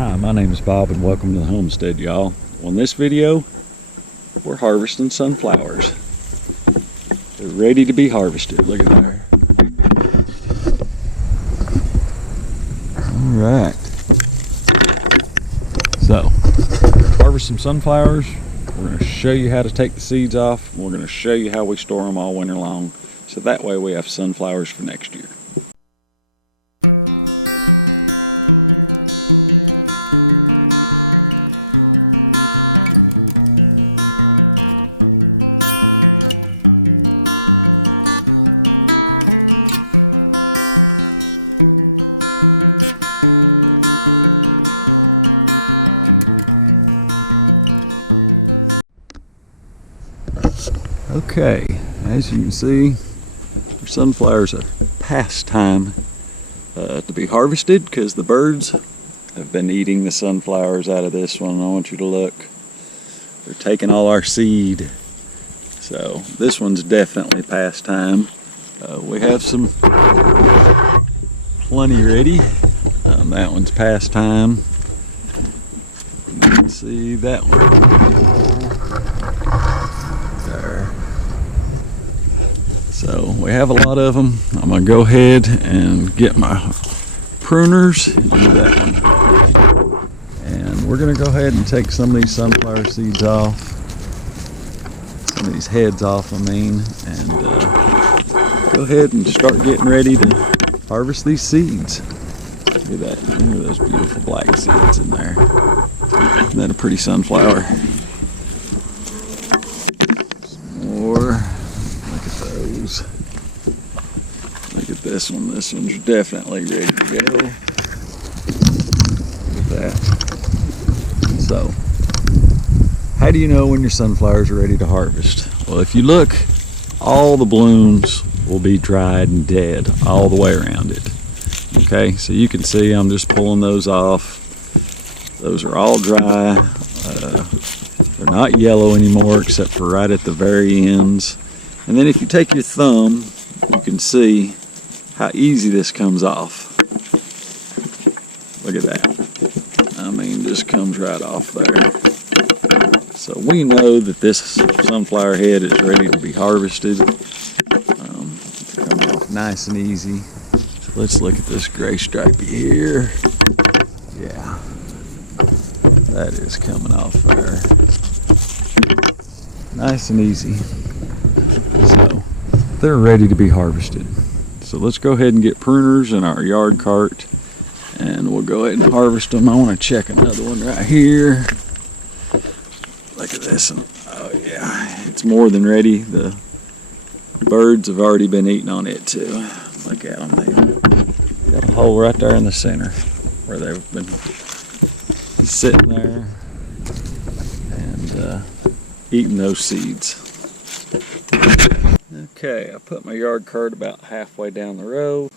Hi, my name is Bob and welcome to the homestead, y'all. On this video, we're harvesting sunflowers. They're ready to be harvested. Look at there. Alright. So, harvest some sunflowers. We're going to show you how to take the seeds off. We're going to show you how we store them all winter long. So that way we have sunflowers for next year. Okay, as you can see, our sunflowers are past time to be harvested because the birds have been eating the sunflowers out of this one. I want you to look. They're taking all our seed. So this one's definitely past time. We have some plenty ready. That one's past time. You can see that one. So we have a lot of them. I'm going to go ahead and get my pruners and do that one. And we're going to go ahead and take some of these sunflower seeds off. Some of these heads off, and go ahead and start getting ready to harvest these seeds. Look at that. Look at those beautiful black seeds in there. Isn't that a pretty sunflower? Look at this one. This one's definitely ready to go. Look at that. So, how do you know when your sunflowers are ready to harvest? Well, if you look, all the blooms will be dried and dead all the way around it. Okay, so you can see I'm just pulling those off. Those are all dry. They're not yellow anymore except for right at the very ends. And then if you take your thumb, you can see how easy this comes off. Look at that. I mean, just comes right off there. So we know that this sunflower head is ready to be harvested. It's coming off nice and easy. So let's look at this gray stripey here. Yeah, that is coming off there. Nice and easy. So they're ready to be harvested. So let's go ahead and get pruners in our yard cart and we'll go ahead and harvest them. I want to check another one right here. Look at this one. Oh yeah, it's more than ready. The birds have already been eating on it too. Look at them. They've got a hole right there in the center where they've been sitting there and eating those seeds. Okay, I put my yard cart about halfway down the row.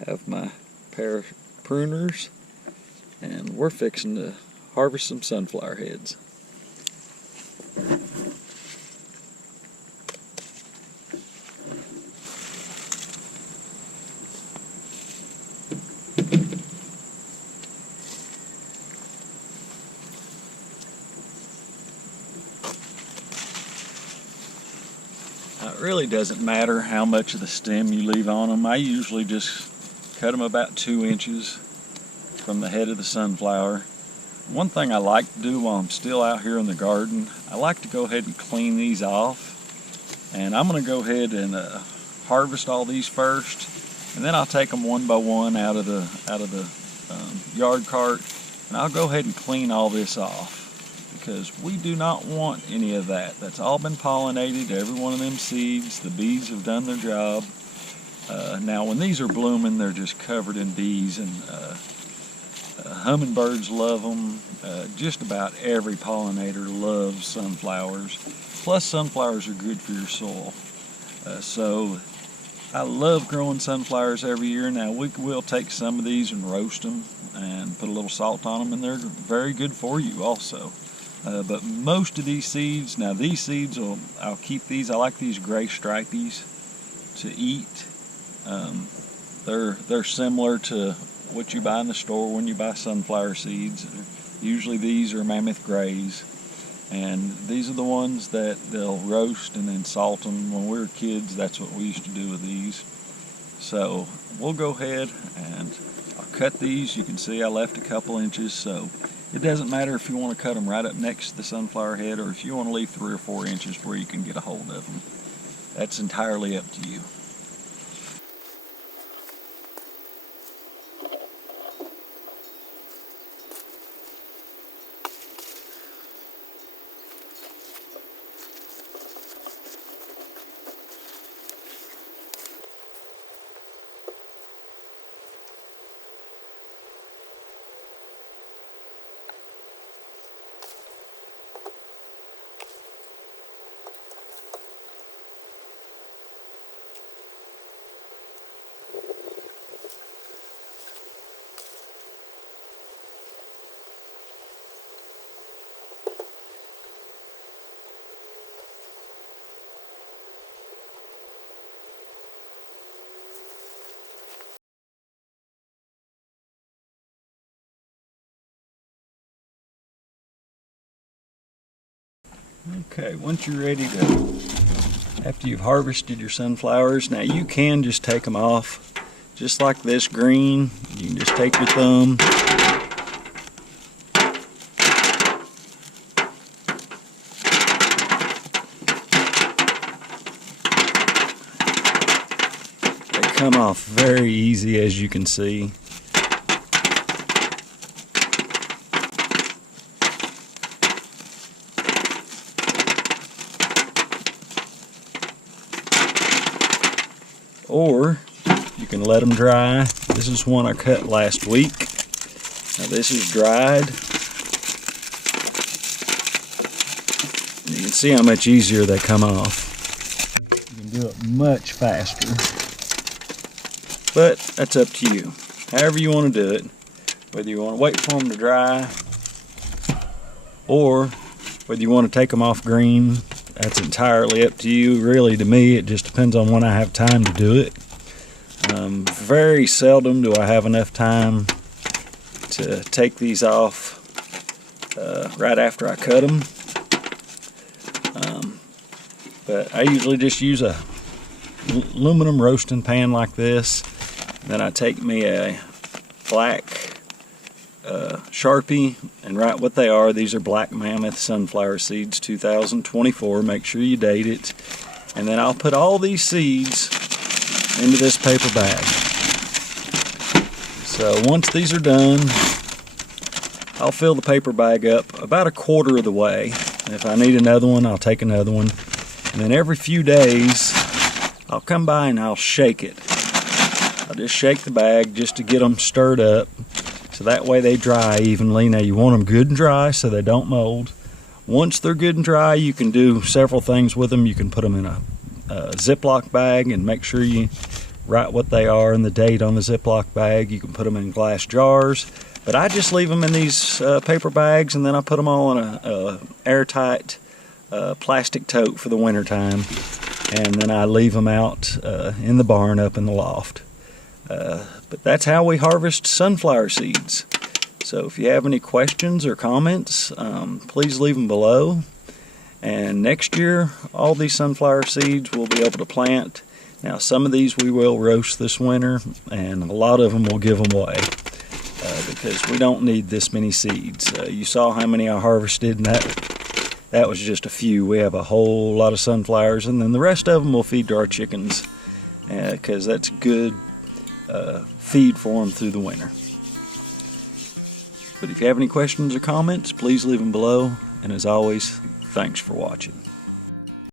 I have my pair of pruners, and we're fixing to harvest some sunflower heads. It really doesn't matter how much of the stem you leave on them. I usually just cut them about 2 inches from the head of the sunflower. One thing I like to do while I'm still out here in the garden, I like to go ahead and clean these off. And I'm going to go ahead and harvest all these first, and then I'll take them one by one out of the yard cart, and I'll go ahead and clean all this off. Because we do not want any of that. That's all been pollinated, every one of them seeds. The bees have done their job. Now when these are blooming, they're just covered in bees, and hummingbirds love them. Just about every pollinator loves sunflowers. Plus sunflowers are good for your soil. So I love growing sunflowers every year. Now we will take some of these and roast them and put a little salt on them, and they're very good for you also. But most of these seeds, now these seeds, I'll keep these. I like these gray stripies to eat. They're similar to what you buy in the store when you buy sunflower seeds. Usually these are Mammoth Grays, and these are the ones that they'll roast and then salt them. When we were kids, that's what we used to do with these. So we'll go ahead and I'll cut these. You can see I left a couple inches, so it doesn't matter if you want to cut them right up next to the sunflower head or if you want to leave 3 or 4 inches where you can get a hold of them. That's entirely up to you. Okay, once you're ready to, after you've harvested your sunflowers, now you can just take them off, just like this green. You can just take your thumb, they come off very easy, as you can see. Or you can let them dry. This is one I cut last week. Now this is dried. You can see how much easier they come off. You can do it much faster. But that's up to you. However you want to do it. Whether you want to wait for them to dry or whether you want to take them off green. That's entirely up to you. Really, to me, it just depends on when I have time to do it. Very seldom do I have enough time to take these off right after I cut them. But I usually just use a aluminum roasting pan like this. Then I take me a black Sharpie and write what they are. These are Black Mammoth Sunflower Seeds 2024. Make sure you date it. And then I'll put all these seeds into this paper bag. So once these are done, I'll fill the paper bag up about 1/4 of the way. If I need another one, I'll take another one. And then every few days, I'll come by and I'll shake it. I'll just shake the bag just to get them stirred up. So that way they dry evenly. Now you want them good and dry so they don't mold. Once they're good and dry, you can do several things with them. You can put them in a Ziploc bag and make sure you write what they are and the date on the Ziploc bag. You can put them in glass jars. But I just leave them in these paper bags, and then I put them all in a airtight plastic tote for the winter time. And then I leave them out in the barn up in the loft. But that's how we harvest sunflower seeds. So if you have any questions or comments, please leave them below. And next year, all these sunflower seeds we'll be able to plant. Now some of these we will roast this winter, and a lot of them we'll give them away because we don't need this many seeds. You saw how many I harvested, and that was just a few. We have a whole lot of sunflowers, and then the rest of them we'll feed to our chickens because that's good feed for them through the winter. But if you have any questions or comments, please leave them below. And as always, thanks for watching.